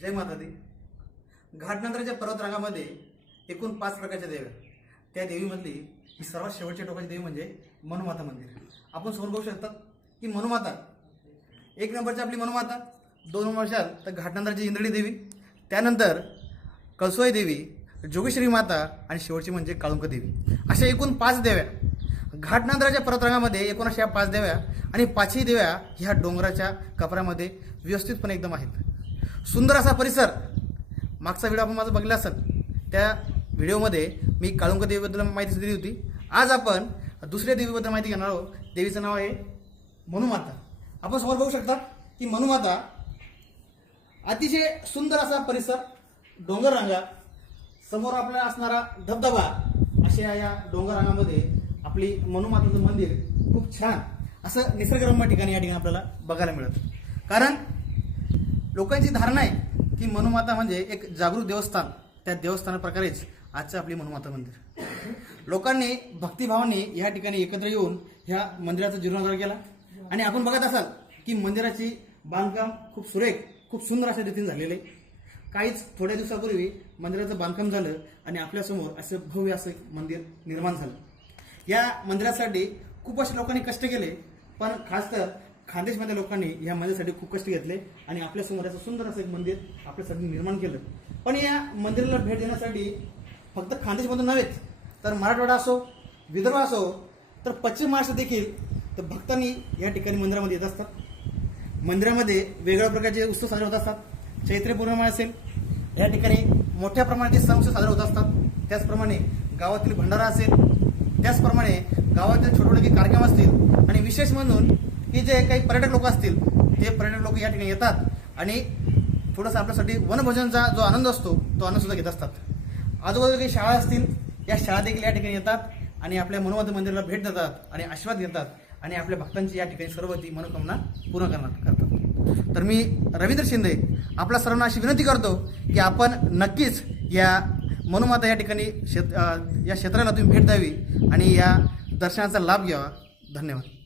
जय माता दी। घाटनंतरच्या पर्वतरांगामध्ये एकूण 5 प्रकारच्या देव्या, त्या देवीमधली ही सर्वात शेवटच्या टोकाची देवी म्हणजे मनुमाता मंदिर। आपण समोर बघू शकता की मनुमाता 1 नंबरची आपली मनुमाता, 2 नंबरच्या तर घाटनंतरची इंद्रणी देवी, त्यानंतर कळसोई देवी, जोगेश्वरी माता आणि शेवटची म्हणजे काळुंक देवी। अशा एकूण 5 देव्या घाटनंतरच्या पर्वतरांगामध्ये एकूण अशा 5 देव्या आणि 5ही देव्या ह्या डोंगराच्या कपऱ्यामध्ये व्यवस्थितपणे एकदम आहेत। सुंदर असा परिसर। मागचा व्हिडिओ आपण माझा बघला असेल, त्या व्हिडिओमध्ये मी काळुंक देवीबद्दल माहिती दिली होती। आज आपण दुसऱ्या देवीबद्दल माहिती घेणार आहोत। देवीचं नाव आहे मनुमाता। आपण समोर बघू शकता की मनुमाता अतिशय सुंदर असा परिसर, डोंगर रांगा, समोर आपल्याला असणारा धबधबा, अशा या डोंगर रांगामध्ये आपली मनुमाताचं मंदिर खूप छान असं निसर्गरम्य ठिकाणी या ठिकाणी आपल्याला बघायला मिळतं। कारण लोकांची धारणा आहे की मनुमाता म्हणजे एक जागृत देवस्थान, त्या देवस्थानाप्रकारेच आजचं आपली मनुमाता मंदिर। लोकांनी भक्तिभावाने या ठिकाणी एकत्र येऊन ह्या मंदिराचा जीर्णोद्धार केला आणि आपण बघत असाल की मंदिराची बांधकाम खूप सुरेख, खूप सुंदर अशा रीतीने झालेले आहे। काहीच थोड्या दिवसापूर्वी मंदिराचं बांधकाम झालं आणि आपल्यासमोर असं भव्य असं मंदिर निर्माण झालं। या मंदिरासाठी खूप अशा लोकांनी कष्ट केले, पण खास तर खानदेशमधल्या लोकांनी या मंदिरासाठी खूप कष्ट घेतले आणि आपल्यासमोर असं सुंदर असं एक मंदिर आपल्यासाठी निर्माण केलं। पण या मंदिराला भेट देण्यासाठी फक्त खानदेशमधून नव्हेच तर मराठवाडा असो, विदर्भ असो, तर पश्चिम महाराष्ट्र देखील तर भक्तांनी या ठिकाणी मंदिरामध्ये येत असतात। मंदिरामध्ये वेगवेगळ्या प्रकारचे उत्सव साजरे होत असतात। चैत्र पौर्णिमा असेल, या ठिकाणी मोठ्या प्रमाणात सण उत्सव साजरे होत असतात। त्याचप्रमाणे गावातील भंडारा असेल, त्याचप्रमाणे गावातील छोटे मोठे कार्यक्रम असतील आणि विशेष म्हणून की जे काही पर्यटक लोक असतील, ते पर्यटक लोक या ठिकाणी येतात आणि थोडंसं आपल्यासाठी वनभोजनाचा जो आनंद असतो तो आनंद सुद्धा घेत असतात। आजूबाजूला काही शाळा असतील, या शाळा देखील या ठिकाणी येतात आणि आपल्या मनुमाता मंदिराला भेट देतात आणि आशीर्वाद घेतात आणि आपल्या भक्तांची या ठिकाणी सर्व ती मनोकामना पूर्ण करतात। तर मी रवींद्र शिंदे आपल्या सर्वांना अशी विनंती करतो की आपण नक्कीच या मनुमाता या ठिकाणी या क्षेत्राला तुम्ही भेट द्यावी आणि या दर्शनाचा लाभ घ्यावा। धन्यवाद।